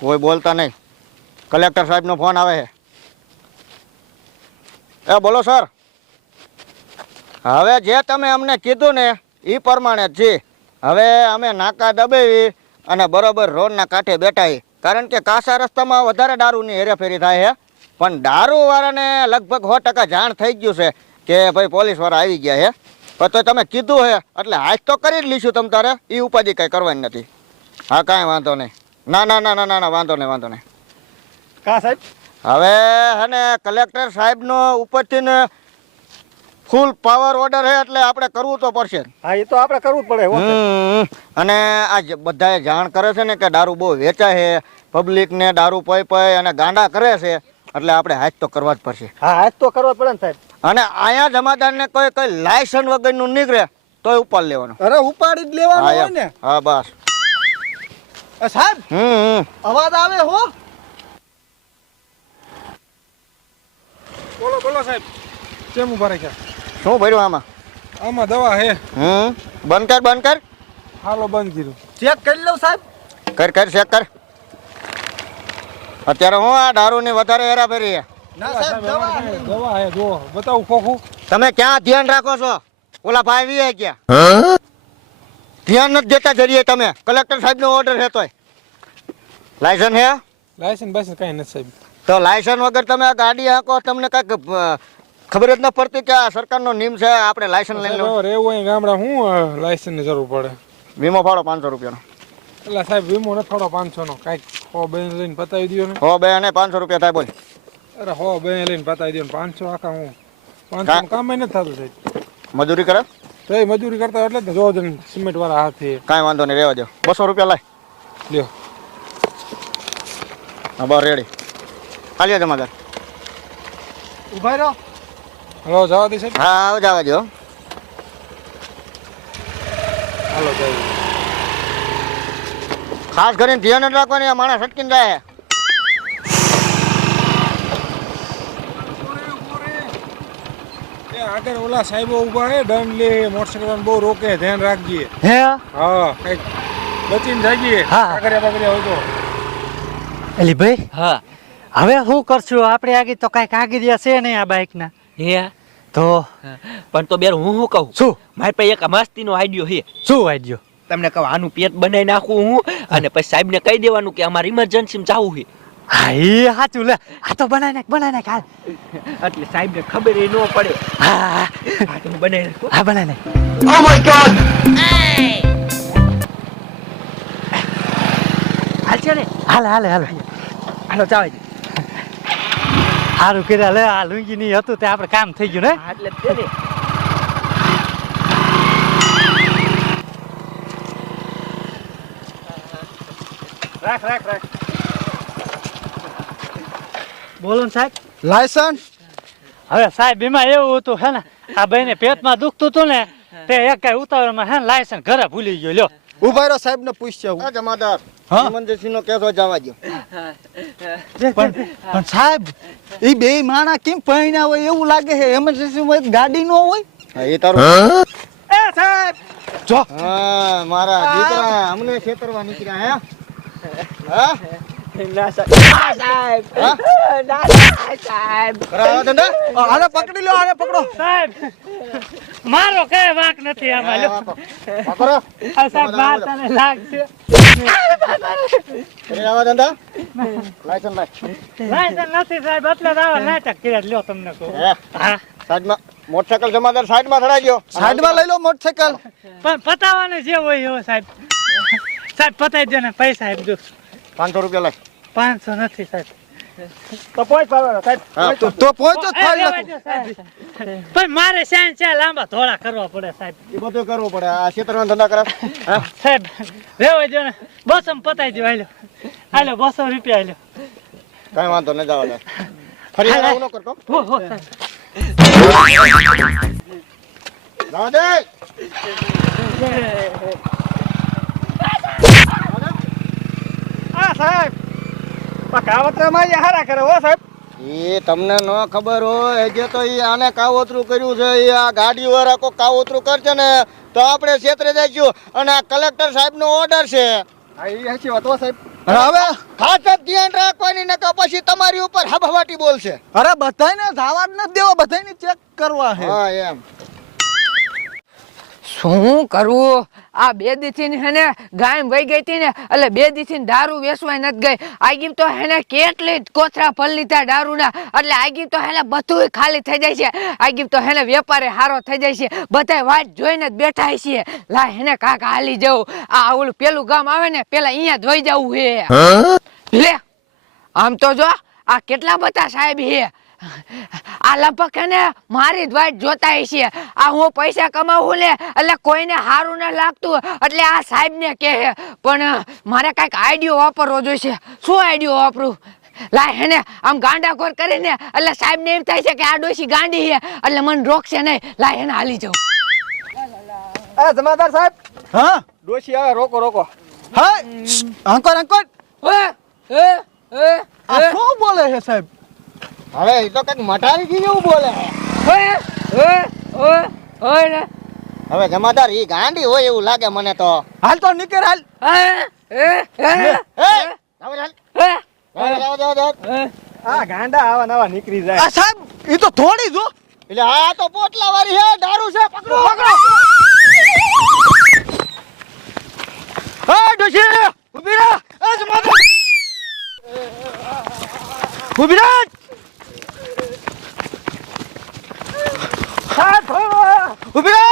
કોઈ બોલતા નહીં. કલેક્ટર સાહેબનો ફોન આવે છે. એ બોલો સર. હવે જે તમે અમને કીધું ને એ પ્રમાણે જ છે. હવે અમે નાકા દબાવી અને બરોબર રોડના કાંઠે બેઠા છીએ. કારણ કે કાસા રસ્તામાં વધારે દારૂની હેરાફેરી થાય છે. પણ દારૂવાળાને લગભગ 100% જાણ થઈ ગયું છે કે ભાઈ પોલીસવાળા આવી ગયા છે. પણ તો તમે કીધું છે એટલે હાથ તો કરી જ લઈશું તમ તારે. એ ઉપાધિ કાંઈ કરવાની નથી. હા કાંઈ વાંધો નહીં. ના ના ના ના ના ના વાંધો નહીં વાંધો નહીં. કા સાહેબ હવે હે ને કલેક્ટર સાહેબનો ઉપરથી ને ફૂલ પાવર ઓર્ડર છે એટલે આપણે કરવું તો પડશે. હા એ તો આપણે કરવું જ પડે હો સાહેબ. અને આ બધાએ જાણ કરે છે ને કે દારૂ બહુ વેચાય છે, પબ્લિકને દારૂ પી પી અને ગાંડા કરે છે એટલે આપણે હાથ તો કરવા જ પડશે. હા આજ તો કરવા પડે ને સાહેબ. અને અહીંયા જમાદારને કોઈ લાયસન્સ વગરનું નીકળે તોય ઉપાડ લેવાનો. અરે ઉપાડી જ લેવાનું હા હોય એમ. ને. હા બસ. સાહેબ અવાજ આવે હો. બોલો બોલો સાહેબ, કેમ ઉભા રાખ્યા? શું ભર્યું આમાં? આમાં દવા હે. બંધ કર બંધ કર. હાલો બંધ કર્યું. ચેક કરી લઉં સાહેબ. કર કર ચેક કર. અત્યારે હું આ દારૂની વધારે હેરાફેરી છે. ના સાહેબ દવા દવા હે, જો બતાવું ખોખું. તમે ક્યાં ધ્યાન રાખો છો? ઓલા ભાઈ વી ગયા ધ્યાન નથી દેતા જરીએ તમે. કલેક્ટર સાહેબનો ઓર્ડર છે તોય. લાયસન્સ હે? લાયસન્સ બાયસન્સ કાંઈ નથી સાહેબ. તો લાયસન્સ વગર તમે આ ગાડી હાંકો તમને કાંઈક ખબર જ ન પડતી કે આ સરકારનો નિયમ છે આપણે લાયસન્સ લઈ લેવું. રેવું હોય ગામડા હું લાયસન્સની જરૂર પડે. વીમો ફાળો 500 રૂપિયાનો. એટલે સાહેબ વીમો નથી થોડો 500 નો કાંઈક હો બેન લઈને પતાવી દો ને. હો બે અને 500 રૂપિયા થાય બોલ. અરે હો બેન લઈને પતાવી દો ને 500 આખા હું 500 કામ નથી થતું સાહેબ. મજૂરી કરે તો એ મજૂરી કરતા એટલે જ જો જણ સિમેન્ટ વાળા હાથે. કાંઈ વાંધો નહીં રહેવા દો. 200 રૂપિયા લાય. લ્યો હા બસ રેડી. હાલ્યો જમાદાર. ઉભા રહો. હલો જવા દે સાહેબ. હા આવ જવા દો. હાલો જાય. ખાસ કરીને ધ્યાન જ રાખવાની. આ માણસ સટકીને જાય. આગળ ઓલા સાહેબો ઉભા હે દંડ લે મોટરસાઇકલ બહુ રોકે ધ્યાન રાખજે. હે હા કઈક બચીને જાગીએ. હા. કાગરિયા બાગરિયા હોય તો. એલી ભાઈ હા હવે શું કરશું આપણે આગળ તો કાંઈ કાગળિયા છે નહીં આ બાઇક ના. હે તો પણ તો બેર હું શું કહું શું મારી પાસે એક મસ્તીનો આઈડિયો છે. શું વાગ્યો? તમને કહું આનું પેટ બનાવી નાખું હું અને પછી સાહેબને કહી દેવાનું કે અમારે ઇમરજન્સીમાં જવું છે. હા એ સાચું લે. આ તો બનાવી નાખ હાલ. એટલે સાહેબને ખબર એ ન પડે. હા હા તો હું બનાવી નાખું. હા બનાવી નાખ. હાલ છે ને હાલ હાલો ચાલે છે. સારું કર્યા લે. આ લુંગી ની હતું તે આપણે કામ થઈ ગયું ને. હા, એટલે જ તે ને. રાખ. બોલો ને સાહેબ. લાયસન્સ હવે સાહેબ એમાં એવું હતું હે ને આ ભાઈને પેટમાં દુખતું હતું ને તે એક કઈ ઉતાવળમાં હે ને લાયસન્સ ઘરે ભૂલી ગયો. લ્યો ઉભા રહો સાહેબ ને પૂછ્યા. આ જમાદાર હા? ઇમરજન્સીનો કેસ હોય જવા દો. પણ સાહેબ એ બે માણા કેમ પૈણા હોય એવું લાગે છે. એમરજન્સી હોય ગાડી નો હોય. હા એ તારું. એ સાહેબ જો હા મારા દીકરા અમને છેતરવા નીકળ્યા હે. હા ના સાહેબ. હા? ના સાહેબ. કરાવો ધંધા. આને પકડી લો. આને પકડો સાહેબ. મારો કઈ વાંક નથી આમાં. લ્યો પકડો. આ સાહેબ મારતા ને લાગશે. કરાવો ધંધા. લાયસન્સ લાય. લાયસન્સ નથી સાહેબ એટલે જ આવા નાટક કર્યા. લ્યો તમને કહું. હે હા સાઈડમાં મોટરસાઇકલ જમાદાર સાઈડમાં થડાઈ ગયો. સાઈડમાં લઈ લો મોટરસાઇકલ. પણ પતાવવાનું જે હોય એવો સાહેબ. સાહેબ પતાવી દો ને પૈસા આપજો. 500 રૂપિયા લાય. 500 નથી સાહેબ. તો પહોંચ પાડવાનો સાહેબ. હા. તો પહોંચો એ રહેવા દ્યો સાહેબ. પણ મારે છે લાંબા થોડા કરવા પડે સાહેબ. એ બધું કરવું પડે. આ છેતરવા ધંધા કરે. હા સાહેબ રહેવા દો ને. 200 માં પતાવી દો. હાલો 200 રૂપિયા હાલો. કઈ વાંધો ન જવા દે. ફરી વાર આવું ન કરતો. હો સાહેબ. જવા દે. આ સાહેબ કાવતરામાં હારા કરે હો સાહેબ. એ તમને ન ખબર હોય જે તો એ આને કાવતરું કર્યું છે. એ આ ગાડી વાળા કોઈ કાવતરું કરશે ને તો આપણે ક્ષેત્રે જઈશું. અને આ કલેક્ટર સાહેબનો ઓર્ડર છે હા એ સાચી વાત હો સાહેબ અને હવે ખાસ જ ધ્યાન રાખવાની ને તો પછી તમારી ઉપર હબાવાટી બોલશે અરે બધાને જવા જ નથી દેવા, બધાને ચેક કરવા છે. હા એમ શું કરવું? આ બે દીથી હેને ગાય વહી ગઈ હતી ને એટલે બે દીથી દારૂ વેચવાય નથી ગઈ. આગી તો હેને કેટલી કોથરા ભરી લીધા દારૂના એટલે આગી તો હેને બધું ખાલી થઈ જાય છે. આગી તો હેને વેપારે હારો થઈ જાય છે. બધા વાટ જોઈને જ બેઠા છે. લા હેને કાકા હાલી જવું. આ ઓલું પેલું ગામ આવે ને પેલા અહીંયા જ વહી જવું છે. લે આમ તો જો આ કેટલા બધા સાહેબ છે. આ લગભગ ને મારી જ વાટ જોતા છે. આ હું પૈસા કમાવું ને એટલે કોઈને સારું ન લાગતું એટલે આ સાહેબ ને કહે પણ મારે કઈક આઈડિયો વાપરવો જોઈશે. શું આઈડિયો વાપરું? લાય હેને આમ ગાંડાખોર કરીને એટલે સાહેબ ને એમ થાય છે કે આ ડોશી ગાંડી છે એટલે મને રોકશે નહીં. લાય હેને હાલી જાઉં. એ જમાદાર સાહેબ હા ડોશી આવે રોકો રોકો હા અંકોર અંકોર એ આ શું બોલે છે સાહેબ? હવે એ તો કઈક મટારી ગઈ એવું બોલે હવે જમાદાર ઈ ગાંડી હોય એવું લાગે મને તો હાલ તો નીકળ હાલ. આ ગાંડા આવા નવા નીકળી જાય આ સાહેબ એ તો થોડી જો. એટલે આ તો પોટલા વાળી હે દારૂ છે પકડો પકડો હા ડોશી ઉભી રહે. એ જમાદાર ઉભી રહે. ઉભી રહે.